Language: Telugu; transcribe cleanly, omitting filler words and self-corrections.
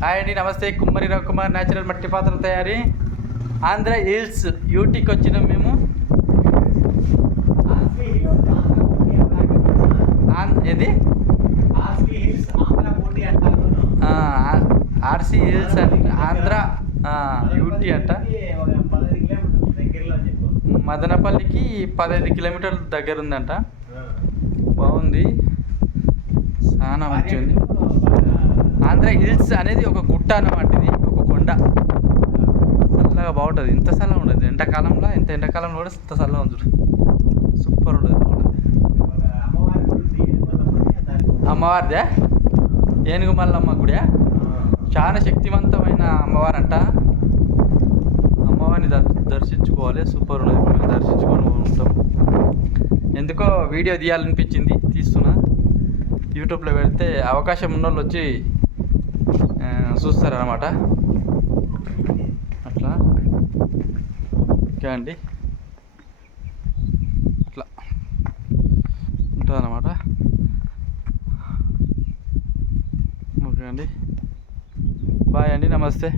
హాయ్ అండి, నమస్తే. కుమ్మరి రవికుమార్ న్యాచురల్ మట్టి పాత్రల తయారీ ఆంధ్ర హిల్స్ యూటీకి వచ్చినాం మేము. ఏది ఆర్సీ హిల్స్ అంటే ఆంధ్ర యూటీ అంట. మదనపల్లికి 15 కిలోమీటర్ల దగ్గర ఉందంట. బాగుంది, చాలా మంచిగా ఉంది. ఆంధ్ర హిల్స్ అనేది ఒక గుట్ట అన్నమాట. ఇది ఒక కొండ, చల్లగా బాగుంటుంది. ఇంత చల్లగా ఉండదు ఎండాకాలంలో, ఎండాకాలంలో కూడా ఇంత చల్లగా ఉంది. సూపర్ ఉంటుంది, బాగుంటుంది. అమ్మవారిదే ఏనుగు మల్లమ్మ గుడి, చాలా శక్తివంతమైన అమ్మవారంట. అమ్మవారిని దర్శించుకోవాలి, సూపర్ ఉన్నది. మేము దర్శించుకొని ఉంటాం. ఎందుకో వీడియో తీయాలనిపించింది, తీస్తున్నా. యూట్యూబ్లో పెడితే అవకాశం ఉన్న వాళ్ళు వచ్చి చూస్తారన్నమాట. అట్లా ఓకే అండి, అట్లా ఉంటుందన్నమాట. ఓకే అండి, బాయ్ అండి, నమస్తే.